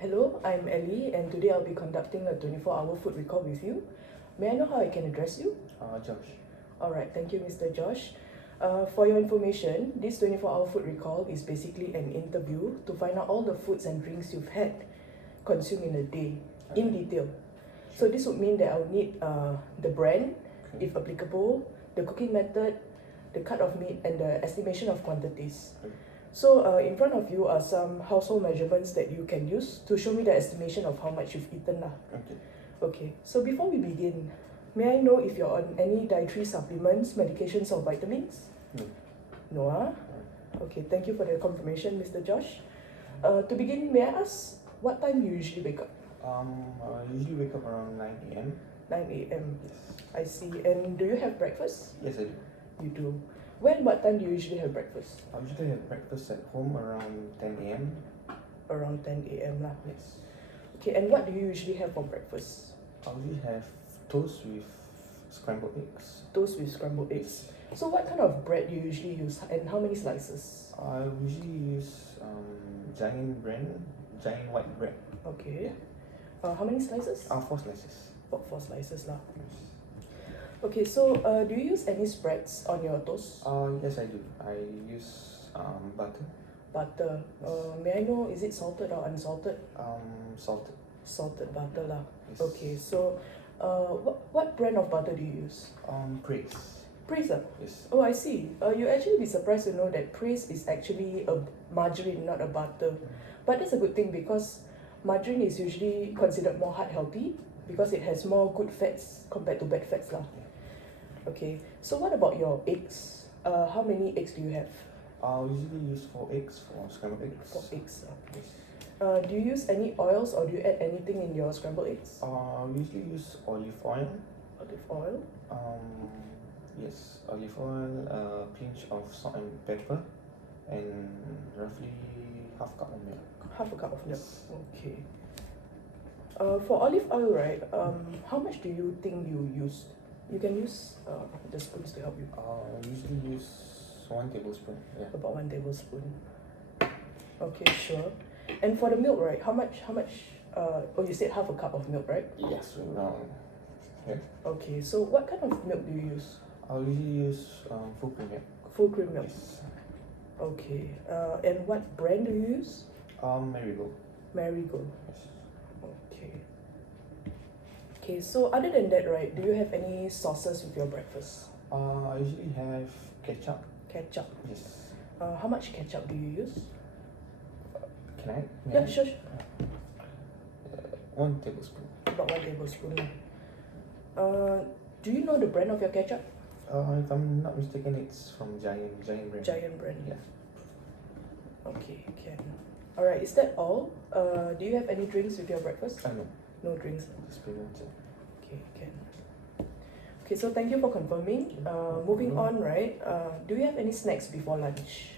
Hello, I'm Ellie, and today I'll be conducting a 24-hour food recall with you. May I know how I can address you? Josh. Alright, thank you, Mr. Josh. For your information, this 24-hour food recall is basically an interview to find out all the foods and drinks you've had consumed in a day, in detail. So this would mean that I'll need the brand, Okay. if applicable, the cooking method, the cut of meat, and the estimation of quantities. Okay. So in front of you are some household measurements that you can use to show me the estimation of how much you've eaten lah. Okay. Okay, so before we begin, may I know if you're on any dietary supplements, medications, or vitamins? No. No, ah? Okay, thank you for the confirmation, Mr. Josh. To begin, may I ask what time you usually wake up? I usually wake up around 9 a.m. 9 a.m. Yes. I see. And do you have breakfast? Yes, I do. You do. When, what time do you usually have breakfast? I usually have breakfast at home around 10 a.m. Around 10 a.m. lah. Yes. Okay, and what do you usually have for breakfast? I usually have toast with scrambled eggs. Toast with scrambled eggs. So what kind of bread do you usually use and how many slices? I usually use giant white bread. Okay. How many slices? 4 slices. About 4 slices lah. Yes. Okay, so do you use any spreads on your toast? Yes, I do. I use butter. Butter. May I know, is it salted or unsalted? Salted. Salted butter lah. Yes. Okay, so what brand of butter do you use? Praise. Praise ah? Yes. Oh, I see. You actually be surprised to know that Praise is actually a margarine, not a butter. But that's a good thing because margarine is usually considered more heart healthy because it has more good fats compared to bad fats lah. Okay, so what about your eggs? How many eggs do you have? I usually use 4 eggs for scrambled eggs. 4 eggs. Yes. Do you use any oils or do you add anything in your scrambled eggs? We usually use olive oil. Olive oil. Yes, olive oil, a pinch of salt and pepper, and roughly half cup of milk. Half a cup of milk. Yes. Okay. For olive oil, right? How much do you think you used? You can use the spoons to help you. I usually use 1 tablespoon. Yeah. About 1 tablespoon. Okay, sure. And for the milk, right? How much? Oh, you said half a cup of milk, right? Yes, around. Yeah. Okay. So what kind of milk do you use? I usually use full cream milk. Full cream milk. Yes. Okay. And what brand do you use? Marigold. Marigold. Yes. Okay. Okay. So other than that, right? Do you have any sauces with your breakfast? I usually have ketchup. Ketchup. Yes. How much ketchup do you use? Can I? Yeah, sure. 1 tablespoon. About 1 tablespoon. Do you know the brand of your ketchup? If I'm not mistaken, it's from Giant brand. Giant brand. Yeah. Okay, can. Alright, is that all? Do you have any drinks with your breakfast? No. No drinks. Just plain water. Okay, can. Okay, so thank you for confirming. Moving on, right? Do you have any snacks before lunch?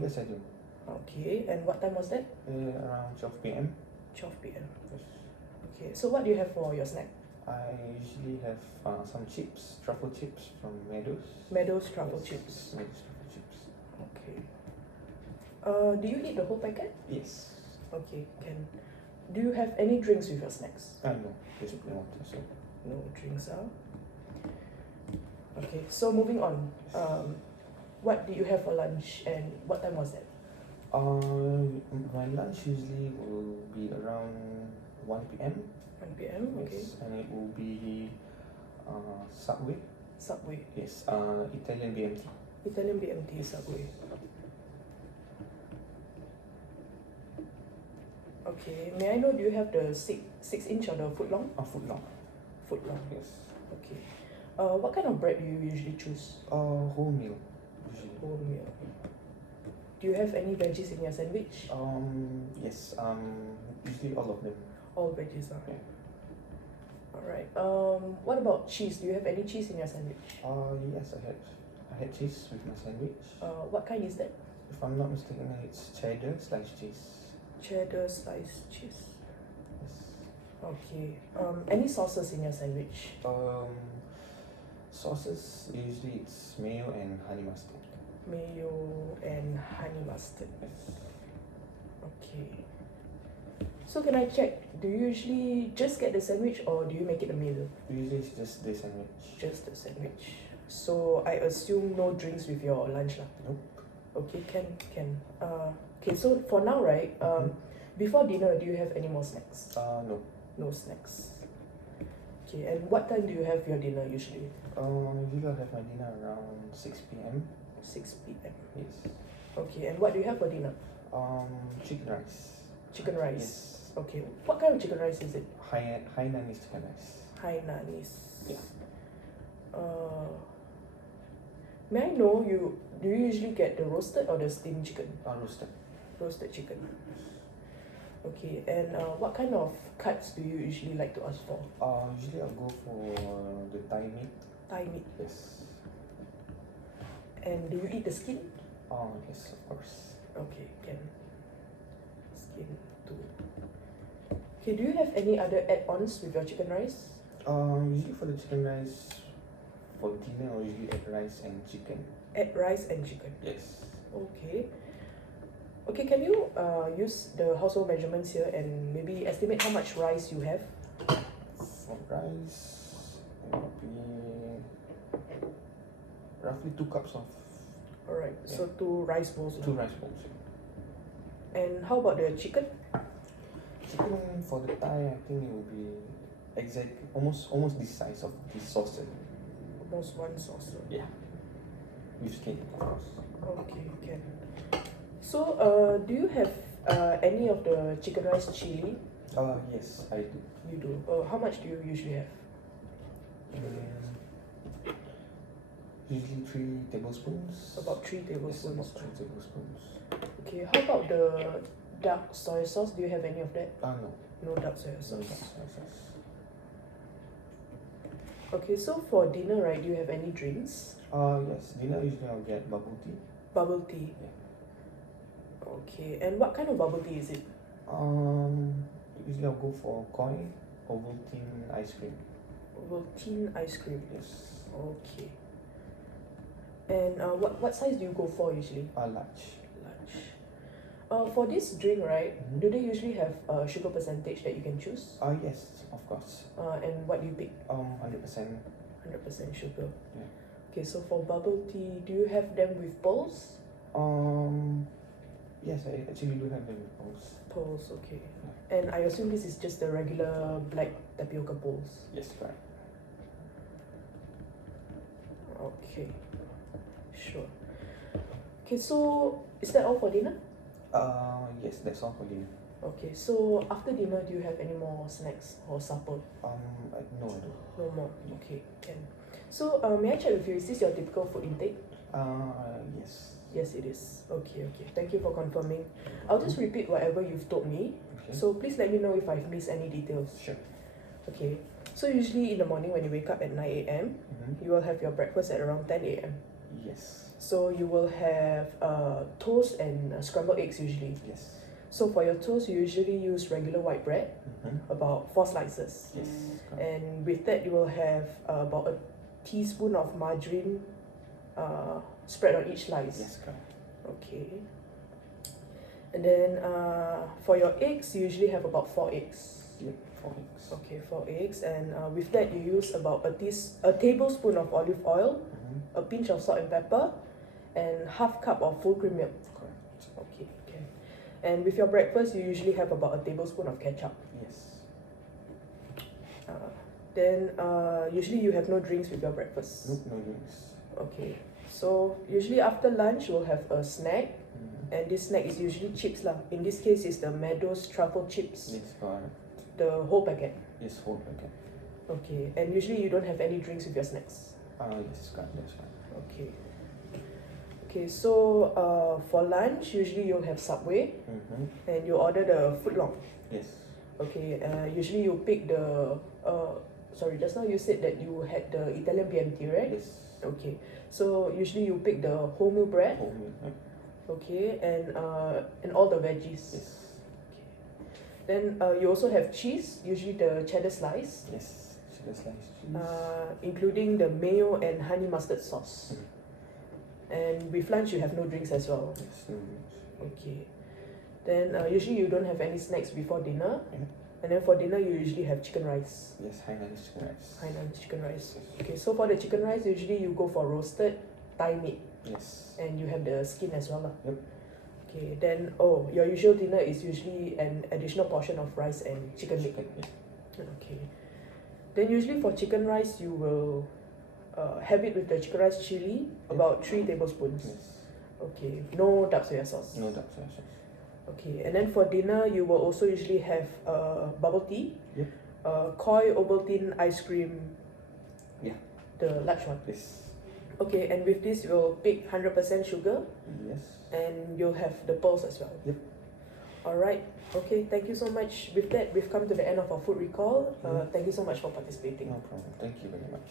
Yes, I do. Okay, and what time was that? Around 12 p.m. 12 p.m. Yes. Okay, so what do you have for your snack? I usually have some chips, truffle chips from Meadows. Meadows truffle Yes, chips. Meadows truffle chips. Okay. Do you eat the whole packet? Yes. Okay, can. Do you have any drinks with your snacks? No, just plain water. So. No drinks, Okay, so moving on. What did you have for lunch and what time was that? My lunch usually will be around 1 p.m. 1 p.m. Okay. Yes, and it will be Subway. Subway. Yes, Italian BMT. Italian BMT Subway. Okay. May I know, do you have the 6-inch or the foot long? Foot long. Foot long. Yes. Okay. What kind of bread do you usually choose? Whole meal. Usually. Wholemeal. Do you have any veggies in your sandwich? Yes. Usually all of them. All veggies, Yeah. Alright. What about cheese? Do you have any cheese in your sandwich? Yes, I had cheese with my sandwich. What kind is that? If I'm not mistaken, it's cheddar sliced cheese. Cheddar sliced cheese. Yes. Okay. Any sauces in your sandwich? Sauces, usually it's mayo and honey mustard. Mayo and honey mustard. Yes. Okay. So can I check, do you usually just get the sandwich or do you make it a meal? Usually it's just the sandwich. Just the sandwich. So I assume no drinks with your lunch lah. Nope. Okay, can. Okay, so for now, right? Before dinner, do you have any more snacks? No. No snacks. Okay, and what time do you have your dinner usually? Usually I'll have my dinner around 6 p.m. 6 p.m. Yes. Okay, and what do you have for dinner? Chicken rice. Chicken rice. Yes. Okay, what kind of chicken rice is it? Hainanese chicken rice. Hainanese. Yeah. May I know do you usually get the roasted or the steamed chicken? Roasted. Roasted chicken. Okay, and what kind of cuts do you usually like to ask for? Usually I'll go for the Thai meat. Thai meat. Yes. And do you eat the skin? Yes, of course. Okay, can. Skin too. Okay, do you have any other add-ons with your chicken rice? Usually for the chicken rice, for dinner I usually add rice and chicken. Add rice and chicken. Yes. Okay. Okay, can you use the household measurements here and maybe estimate how much rice you have? For rice, it will be roughly 2 cups of Alright, Yeah. so 2 rice bowls. 2 rice bowls. And how about the chicken? Chicken for the Thai, I think it will be almost the size of the saucer. Almost 1 saucer. Yeah. With skin, of course. Okay, can. So, do you have any of the chicken rice chili? Yes, I do. You do. How much do you usually have? Usually 3 tablespoons. About 3 Yes, tablespoons. about 3 tablespoons. Okay, how about the dark soy sauce? Do you have any of that? No. No dark soy So sauce. yes. Okay, so for dinner, right, do you have any drinks? Yes, dinner usually I'll get bubble tea. Bubble tea. Yeah. Okay, and what kind of bubble tea is it? Usually I'll go for koi, Ovaltine ice cream. Ovaltine ice cream. Yes. Okay. And what size do you go for usually? Large. Large. For this drink, right, Mhm. do they usually have a sugar percentage that you can choose? Yes, of course. And what do you pick? 100%. 100% sugar. Yeah. Okay, so for bubble tea, do you have them with pearls? Yes, I actually do have them with pearls. Pearls, okay. And I assume this is just the regular black tapioca bowls. Yes, correct. Okay, sure. Okay, so is that all for dinner? Yes, that's all for dinner. Okay, so after dinner, do you have any more snacks or supper? No, I don't. No more. Okay, can. So, may I check with you? Is this your typical food intake? Yes. Yes, it is. Okay. Thank you for confirming. I'll just repeat whatever you've told me. Okay. So please let me know if I've missed any details. Sure. Okay. So usually in the morning when you wake up at 9 a.m., you will have your breakfast at around 10 a.m. Yes. So you will have toast and scrambled eggs usually. Yes. So for your toast, you usually use regular white bread, about 4 slices. Yes. Correct. And with that, you will have about a teaspoon of margarine spread on each slice. Yes, correct. Okay. And then for your eggs, you usually have about 4 eggs. Yep, 4 eggs. Okay, 4 eggs. And with that, you use about a tablespoon of olive oil, a pinch of salt and pepper, and half cup of full cream milk. Correct. Okay, okay. And with your breakfast, you usually have about a tablespoon of ketchup. Yes. Then usually you have no drinks with your breakfast. Nope, no drinks. Okay. So usually after lunch, we'll have a snack. And this snack is usually chips lah. In this case, it's the Meadows truffle chips, Yes, correct. the whole packet. Yes, whole packet. Okay. And usually you don't have any drinks with your snacks. Yes, correct. That's right. Okay. Okay. So for lunch, usually you'll have Subway, and you order the footlong. Yes. Okay. Usually you pick the sorry, just now you said that you had the Italian BMT, right? Yes. Okay. So usually you pick the wholemeal bread. Wholemeal. Okay, and all the veggies. Yes. Then you also have cheese, usually the cheddar slice, Yes. Sugar slice cheese. including the mayo and honey mustard sauce. And with lunch you have no drinks as well. Yes, no drinks. Okay. Then usually you don't have any snacks before dinner. Yeah. And then for dinner you usually have chicken rice. Yes, Hainanese chicken rice. Hainanese chicken rice. Yes. Okay, so for the chicken rice usually you go for roasted Thai meat Yes. and you have the skin as well lah. Yep. Okay, then your usual dinner is usually an additional portion of rice and chicken meat. Chicken, yeah. Okay. Then usually for chicken rice you will have it with the chicken rice chili, about 3 tablespoons. Yes. Okay, no dark soya sauce. No dark soy sauce. Okay, and then for dinner you will also usually have bubble tea. Yep. Koi Ovaltine ice cream. Yeah. The large one. Yes. Okay, and with this you'll pick 100% sugar Yes. and you'll have the pearls as well. Yep. Alright, okay, thank you so much. With that, we've come to the end of our food recall. Thank you so much for participating. No problem. Thank you very much.